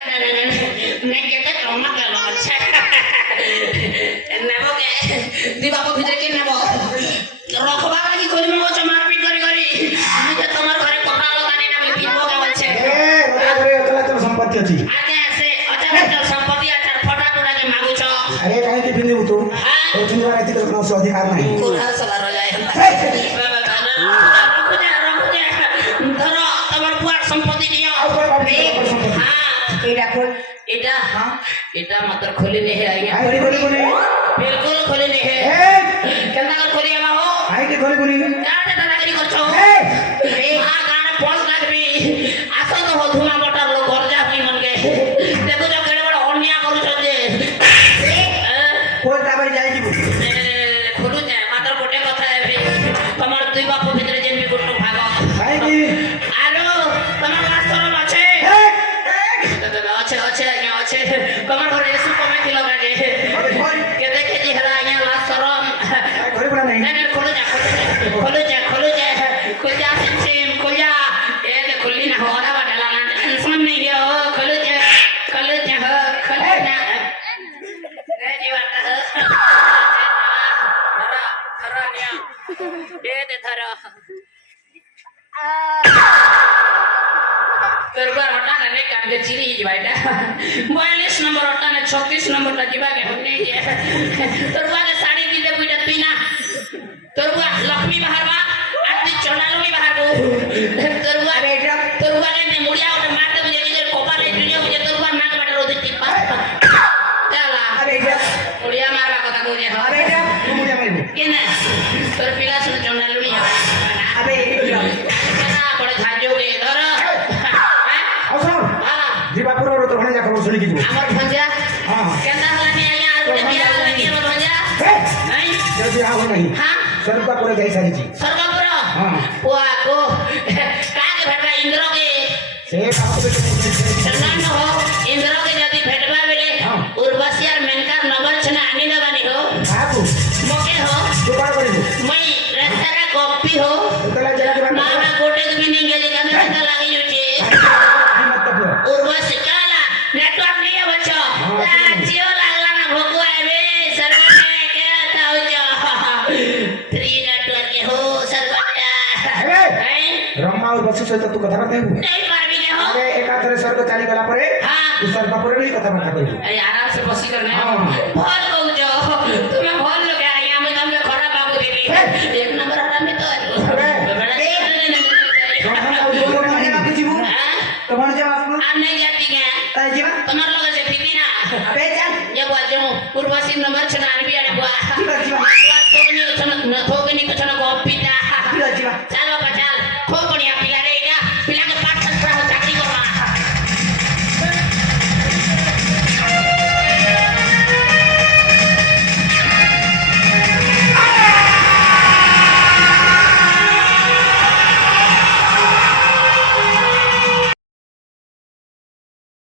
नहीं कहते ट्रॉमा का लॉन्च नेबो के दीबाको ভিতরে কি নেব রখবা লাগি করি মো মারপিট করি করি আমি যে তোমার ঘরে কথা লগানি না আমি পিনবো কে বলছে ঘরে অচল সম্পত্তি আছে আগে আছে অচল সম্পত্তি আছে ফটা টুটা के मागुছ अरे काहे के पिंदे तू और पिंदे वाला इतने कोनो अधिकार नहीं कोरा सला हो जाए ধরো তোমার বুয়ার সম্পত্তি নিও এটা खोल এটা हां এটা मात्र खोली नहीं है आगे आई खोली कोनी बिल्कुल खोली नहीं है केना कर खोली आमा हो आई के खोली कोनी गाडे दादागिरी करछो ए हां गाना पोस लागबी आसा तो हो धुमा बटार लोग घर जा भी मन के देखो जो केड़े बड़ अन्याय करू छ जे कोई ताबे जाई जीबो खोलू जाए मात्र गोटे कथा है तमर दुई बाप भीतर जेन भी गुटनो भाग आई की आलो तमर मास्टर আছে अच्छे आज्ञा अच्छे कमर घरे एसु कमे थी लगा के देखे जी हला आज्ञा लास्ट शरम घरे पड़ा नहीं नहीं खोलो जा सिम खोल जा ए दे खुली ना हो रहा डाला ना टेंशन नहीं लियो खोलो जा रे जीवा थरा निया ए दे थरा करबार हटा ने काट के चिरी जबाइटा 42 नंबर हटा ने 36 नंबर ला जीवा के होने जे तोरबा के साड़ी दी दे बुइटा तुइना तोरबा लक्ष्मी बाहरवा आदि चंडालमी बाहरबो तोरबा बेटा तोरबा ने मुड़िया उठे मार दे जे जे कोपा ले दुनिया मुझे तोरबा नाक बाटा रोदी टिपा चला अरे जा मुड़िया मारवा कथा को जे अरे जा मुड़िया मारबो केना तोर पिला सुन चंडालमी अबे केना बड़े झाजो के धर दीपापुर रो तो भणजा खबर सुनी की हमर भंजा हां केना लानी आया आर के बियाह लागी रो भंजा नहीं जब बियाह हो नहीं हां सरका पर जाई सारी जी सरकापुर हां पुआ को काग भेटा इंद्र के से बाप के सन्मान हो इंद्र के जदी भेटबा बेले उर्वशी और मेनका नगर छना आनी दबानी हो बाबू मोके हो दुकान करी मई रस्ता कॉपी हो तला जला के ना ना गोटे भी नहीं गेली का तो लागी जुचे उर्वशी काला नेटवर्क नहीं है बच्चों जियो लागला ना भोगो आवे सरकार ने क्या था उजो 3 नेटवर्क के हो सरबट्टा हैं रम्मा और बसु से तो तू कथा करते हो नहीं पारबी के हो अरे एकाथरे स्वर्ग चाली गला परे हां तू स्वर्ग पर नहीं कथा करता करू अरे आराम से बसी करने हां बोल कहू जो तुम्हें बोल लो क्या यहां में तुमके खरा बाबू देली एक नंबर हरामी तो तुम्हारे जवाब आप नहीं जाती क्या ताई जीवा तुम्हारे लोग से पीती ना अबे चल ये बुआ जो उर्वशी नंबर 96 आने बुआ जीवा तो नहीं